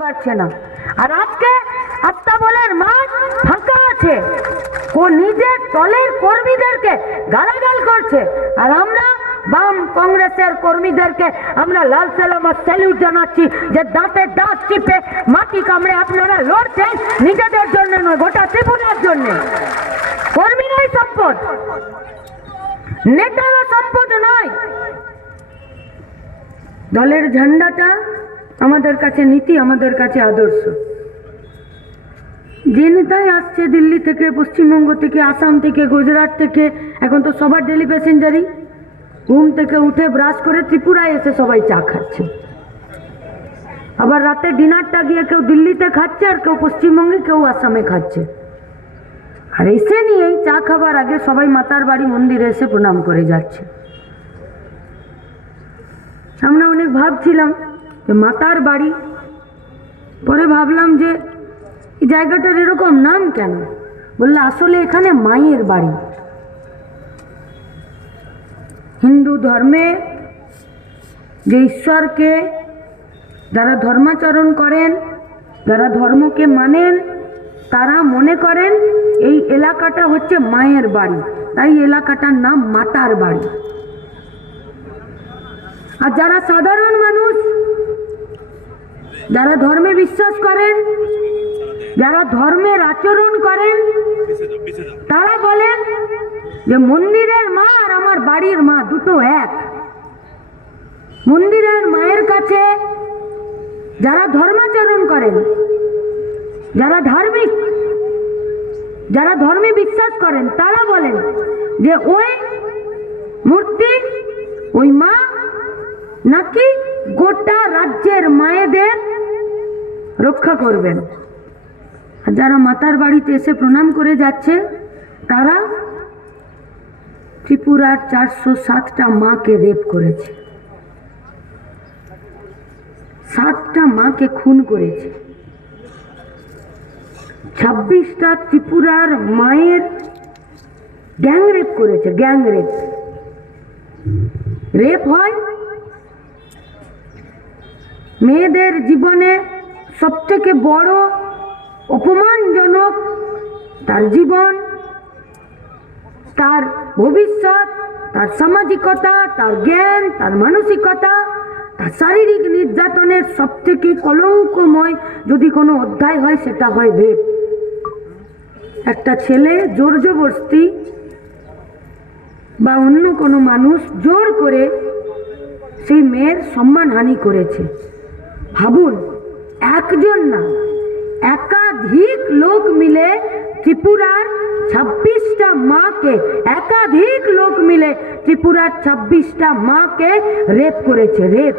পারছে না। আর আজকে আস্তাবলের মাঠ ফাঁকা আছে, ও নিজের দলের কর্মীদেরকে গালাগাল করছে, আর আমরা বাম কংগ্রেসের কর্মীদেরকে আমরা লাল সালাম আর স্যালুট জানাচ্ছি যে দাঁতে দাঁত চিপে মাটি কামড়ে আপনারা লড়ছেন নিজেদের জন্য নয়, গোটা ত্রিপুরার জন্য। কর্মী নয় সম্পদ, নেতারা সম্পদ নয়। দলের ঝান্ডাটা আমাদের কাছে নীতি, আমাদের কাছে আদর্শ। যে নেতাই আসছে দিল্লি থেকে, পশ্চিমবঙ্গ থেকে, আসাম থেকে, গুজরাট থেকে, এখন তো সবার ডেলি প্যাসেঞ্জারই ঘুম থেকে উঠে ব্রাশ করে ত্রিপুরায় এসে সবাই চা খাচ্ছে। আবার রাতে ডিনারটা গিয়ে কেউ দিল্লিতে খাচ্ছে, আর কেউ পশ্চিমবঙ্গে, কেউ আসামে খাচ্ছে। আর এসে নিয়েই চা খাবার আগে সবাই মাতার বাড়ি মন্দিরে এসে প্রণাম করে যাচ্ছে। আমরা অনেক ভাবছিলাম যে মাতার বাড়ি, পরে ভাবলাম যে এই জায়গাটার এরকম নাম কেন? বললে আসলে এখানে মায়ের বাড়ি। হিন্দু ধর্মে যে ঈশ্বরকে যারা ধর্মাচরণ করেন, যারা ধর্মকে মানেন, তারা মনে করেন এই এলাকাটা হচ্ছে মায়ের বাড়ি, তাই এলাকাটার নাম মাতার বাড়ি। আর যারা সাধারণ মানুষ, যারা ধর্মে বিশ্বাস করেন, যারা ধর্মের আচরণ করেন, তারা বলেন যে মন্দিরের মা আর আমার বাড়ির মা দুটো এক। মন্দিরের মায়ের কাছে যারা ধর্মাচরণ করেন, যারা ধার্মিক, যারা ধর্মে বিশ্বাস করেন, তারা বলেন যে ওই মূর্তি, ওই মা নাকি গোটা রাজ্যের মায়েদের রক্ষা করবেন। আর যারা মাতার বাড়িতে এসে প্রণাম করে যাচ্ছে, তারা ত্রিপুরার 407টা মাকে রেপ করেছে, 7টা মাকে খুন করেছে, 26টা ত্রিপুরার মায়ের গ্যাং রেপ করেছে। গ্যাং রেপ, রেপ হয় মেয়েদের জীবনে সবথেকে বড় অপমানজনক, তার জীবন, তার ভবিষ্যৎ, তার সামাজিকতা, তার জ্ঞান, তার মানসিকতা, তার শারীরিক নির্যাতনের সবথেকে কলঙ্কময় যদি কোনো অধ্যায় হয়, সেটা হয় রেপ। একটা ছেলে জোর জবরদস্তি বা অন্য কোনো মানুষ জোর করে সেই মেয়ের সম্মানহানি করেছে। ভাবুন, একজন না, একাধিক লোক মিলে ত্রিপুরার 26টা মাকে, একাধিক লোক মিলে ত্রিপুরার 26টা মাকে রেপ করেছে। রেপ।